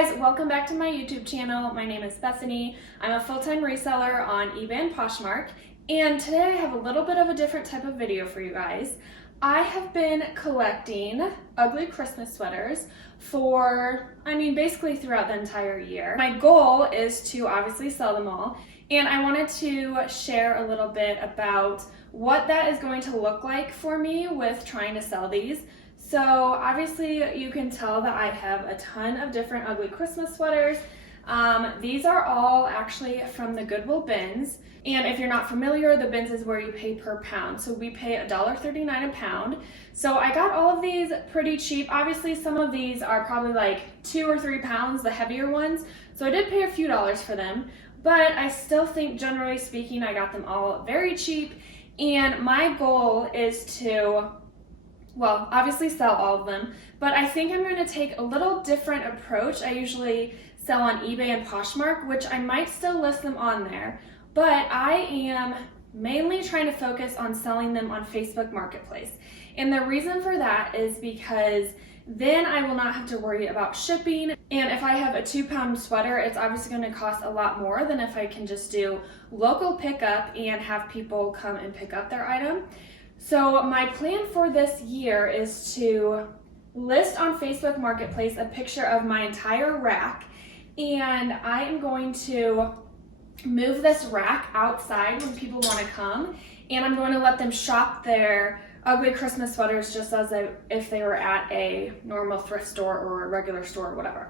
guys, welcome back to my YouTube channel. My name is Bethany. I'm a full-time reseller on eBay and Poshmark, and today I have a little bit of a different type of video for you guys. I have been collecting ugly Christmas sweaters for, basically throughout the entire year. My goal is to obviously sell them all, and I wanted to share a little bit about what that is going to look like for me with trying to sell these. So obviously you can tell that I have a ton of different ugly Christmas sweaters. These are all actually from the Goodwill bins. And if you're not familiar, the bins is where you pay per pound. So we pay $1.39 a pound. So I got all of these pretty cheap. Obviously some of these are probably like 2 or 3 pounds, the heavier ones. So I did pay a few dollars for them, but I still think generally speaking, I got them all very cheap. And my goal is to, well, obviously sell all of them, but I think I'm going to take a little different approach. I usually sell on eBay and Poshmark, which I might still list them on there, but I am mainly trying to focus on selling them on Facebook Marketplace. And the reason for that is because then I will not have to worry about shipping. And if I have a 2-pound sweater, it's obviously going to cost a lot more than if I can just do local pickup and have people come and pick up their item. So my plan for this year is to list on Facebook Marketplace a picture of my entire rack, and I am going to move this rack outside when people want to come, and I'm going to let them shop their ugly Christmas sweaters just as if they were at a normal thrift store or a regular store or whatever.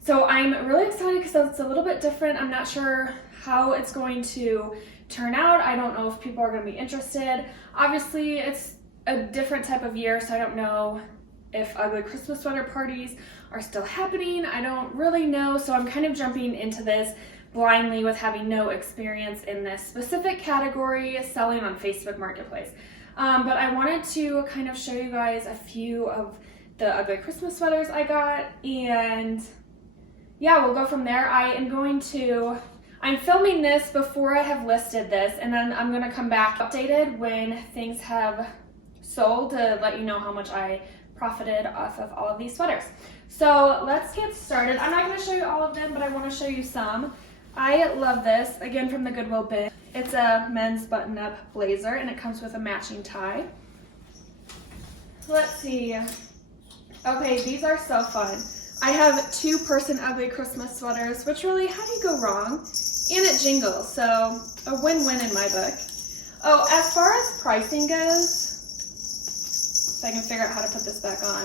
So I'm really excited because it's a little bit different. I'm not sure how it's going to turn out. I don't know if people are going to be interested. Obviously it's a different type of year, so I don't know if ugly Christmas sweater parties are still happening. I don't really know, so I'm kind of jumping into this blindly with having no experience in this specific category selling on Facebook Marketplace. But I wanted to kind of show you guys a few of the ugly Christmas sweaters I got, and yeah, we'll go from there. I'm filming this before I have listed this, and then I'm gonna come back updated when things have sold to let you know how much I profited off of all of these sweaters. So let's get started. I'm not gonna show you all of them, but I wanna show you some. I love this, again from the Goodwill bin. It's a men's button-up blazer, and it comes with a matching tie. Let's see. Okay, these are so fun. I have 2-person ugly Christmas sweaters, which really, how do you go wrong? And it jingles, so a win-win in my book. Oh, as far as pricing goes, if I can figure out how to put this back on.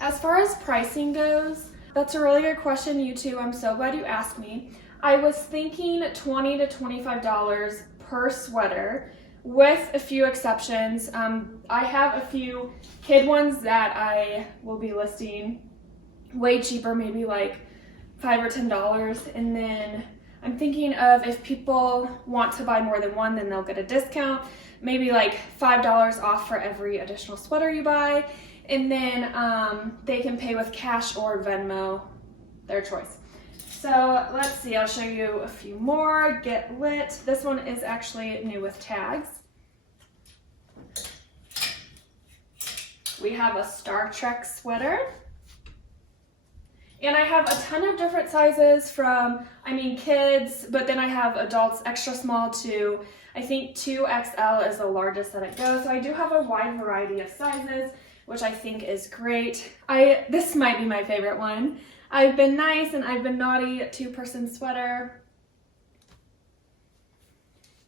As far as pricing goes, that's a really good question, you two. I'm so glad you asked me. I was thinking $20 to $25 per sweater, with a few exceptions. I have a few kid ones that I will be listing way cheaper, maybe like $5 or $10, and then I'm thinking of if people want to buy more than one, then they'll get a discount, maybe like $5 off for every additional sweater you buy, and then they can pay with cash or Venmo, their choice. So let's see, I'll show you a few more. Get Lit. This one is actually new with tags. We have a Star Trek sweater. And I have a ton of different sizes from, kids, but then I have adults extra small to, I think 2XL is the largest that it goes. So I do have a wide variety of sizes, which I think is great. This might be my favorite one. I've been nice and I've been naughty, 2-person sweater.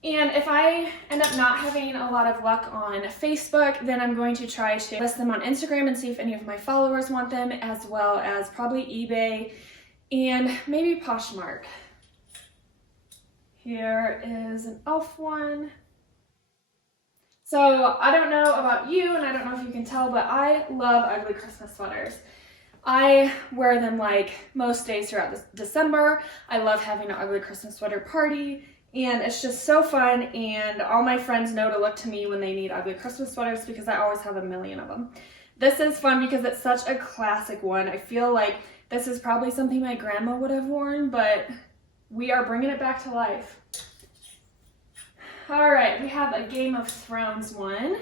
And if I end up not having a lot of luck on Facebook, then I'm going to try to list them on Instagram and see if any of my followers want them, as well as probably eBay and maybe Poshmark. Here is an elf one. So I don't know about you, and I don't know if you can tell, but I love ugly Christmas sweaters. I wear them like most days throughout December. I love having an ugly Christmas sweater party, and it's just so fun, and all my friends know to look to me when they need ugly Christmas sweaters because I always have a million of them. This is fun because it's such a classic one. I feel like this is probably something my grandma would have worn, but we are bringing it back to life. All right, we have a Game of Thrones one.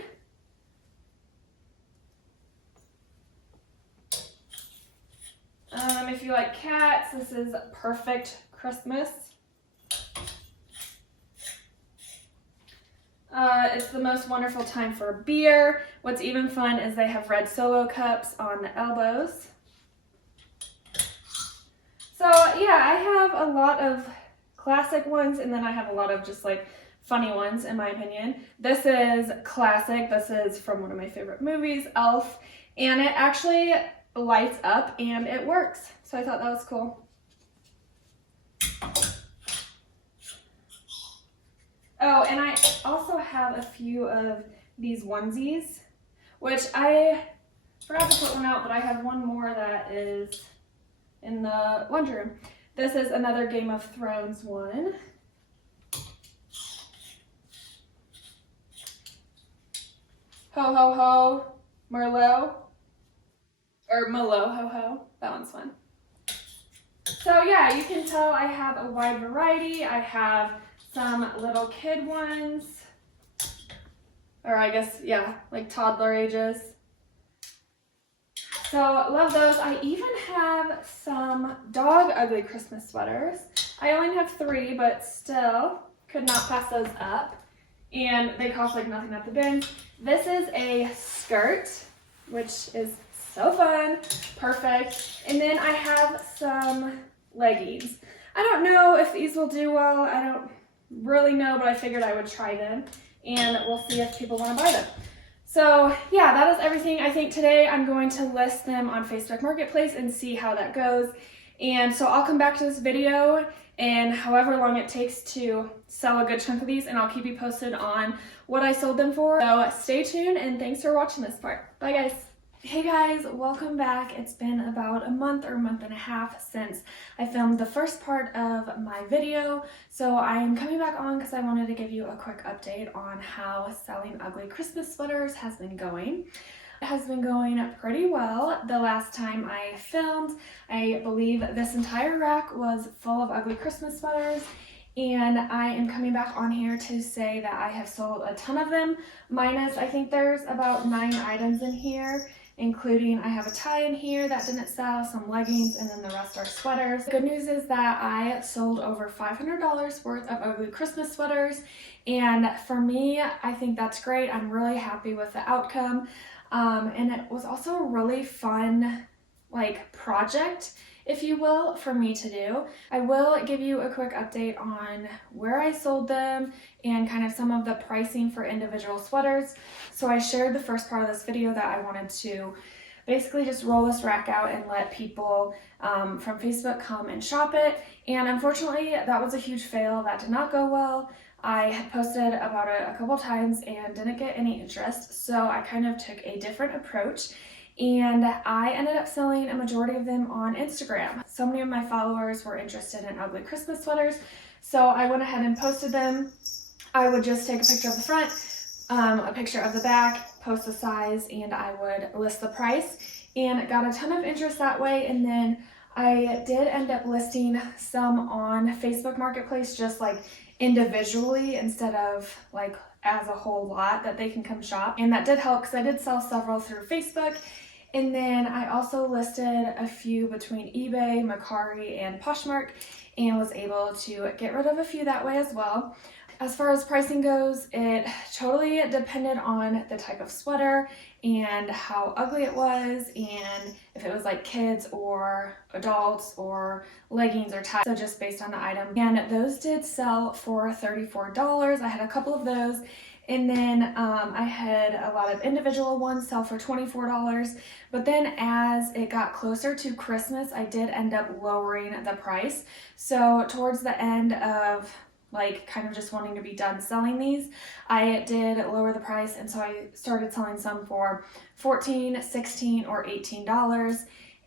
if you like cats, this is perfect Christmas. It's the most wonderful time for beer. What's even fun is they have red Solo cups on the elbows. So yeah, I have a lot of classic ones, and then I have a lot of just like funny ones in my opinion. This is classic. This is from one of my favorite movies, Elf, and it actually lights up and it works. So I thought that was cool. Oh, and I also have a few of these onesies, which I forgot to put one out, but I have one more that is in the laundry room. This is another Game of Thrones one. Ho ho ho, Merlot. Or Merlot, ho ho. That one's fun. So yeah, you can tell I have a wide variety. I have some little kid ones. Or I guess, yeah, like toddler ages. So love those. I even have some dog ugly Christmas sweaters. I only have 3, but still could not pass those up. And they cost like nothing at the bin. This is a skirt, which is so fun, perfect. And then I have some leggings. I don't know if these will do well. I don't really know, but I figured I would try them. And we'll see if people want to buy them. So yeah, that is everything. I think today I'm going to list them on Facebook Marketplace and see how that goes. And so I'll come back to this video and however long it takes to sell a good chunk of these, and I'll keep you posted on what I sold them for. So stay tuned, and thanks for watching this part. Bye guys. Hey guys, welcome back. It's been about a month or a month and a half since I filmed the first part of my video. So I am coming back on because I wanted to give you a quick update on how selling ugly Christmas sweaters has been going. It has been going pretty well. The last time I filmed, I believe this entire rack was full of ugly Christmas sweaters. And I am coming back on here to say that I have sold a ton of them, minus I think there's about 9 items in here, including I have a tie in here that didn't sell, some leggings, and then the rest are sweaters. The good news is that I sold over $500 worth of ugly Christmas sweaters, and for me, I think that's great. I'm really happy with the outcome, and it was also a really fun project, if you will, for me to do. I will give you a quick update on where I sold them and kind of some of the pricing for individual sweaters. So I shared the first part of this video that I wanted to basically just roll this rack out and let people from Facebook come and shop it. And unfortunately, that was a huge fail. That did not go well. I had posted about it a couple times and didn't get any interest. So I kind of took a different approach. And I ended up selling a majority of them on Instagram. So many of my followers were interested in ugly Christmas sweaters, so I went ahead and posted them. I would just take a picture of the front, a picture of the back, post the size, and I would list the price, and got a ton of interest that way. And then I did end up listing some on Facebook Marketplace, just like individually instead of like as a whole lot that they can come shop. And that did help because I did sell several through Facebook. And then I also listed a few between eBay, Mercari, and Poshmark, and was able to get rid of a few that way as well. As far as pricing goes, it totally depended on the type of sweater and how ugly it was, and if it was like kids or adults or leggings or ties, so just based on the item. And those did sell for $34. I had a couple of those. And then I had a lot of individual ones sell for $24. But then as it got closer to Christmas, I did end up lowering the price. So towards the end of kind of just wanting to be done selling these, I did lower the price. And so I started selling some for $14, $16, or $18.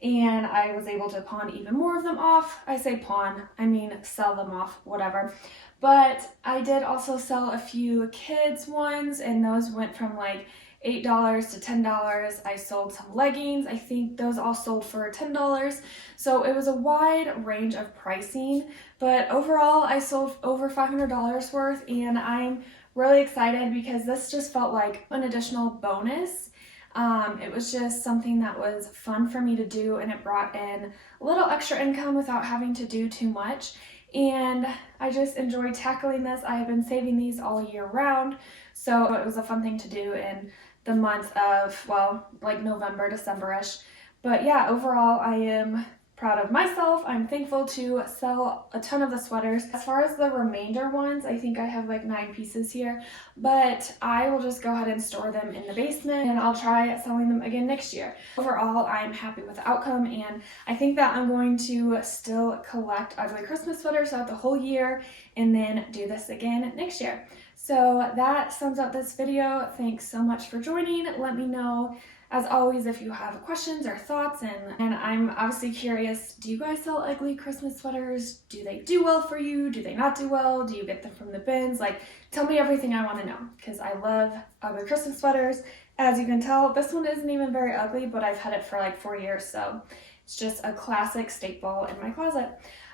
And I was able to pawn even more of them off. I say pawn, I mean sell them off, whatever. But I did also sell a few kids ones, and those went from like $8 to $10. I sold some leggings. I think those all sold for $10. So it was a wide range of pricing, but overall I sold over $500 worth, and I'm really excited because this just felt like an additional bonus It was just something that was fun for me to do, and it brought in a little extra income without having to do too much. And I just enjoyed tackling this. I have been saving these all year round, so it was a fun thing to do in the month of, well, like November, December-ish. But yeah, overall, I am proud of myself. I'm thankful to sell a ton of the sweaters. As far as the remainder ones, I think I have like 9 pieces here, but I will just go ahead and store them in the basement, and I'll try selling them again next year. Overall, I'm happy with the outcome, and I think that I'm going to still collect ugly Christmas sweaters throughout the whole year and then do this again next year. So that sums up this video. Thanks so much for joining. Let me know, as always, if you have questions or thoughts, and I'm obviously curious, do you guys sell ugly Christmas sweaters? Do they do well for you? Do they not do well? Do you get them from the bins? Like, tell me everything I want to know, because I love ugly Christmas sweaters. As you can tell, this one isn't even very ugly, but I've had it for like 4 years, so it's just a classic staple in my closet.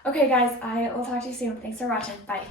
Okay guys, I will talk to you soon. Thanks for watching. Bye.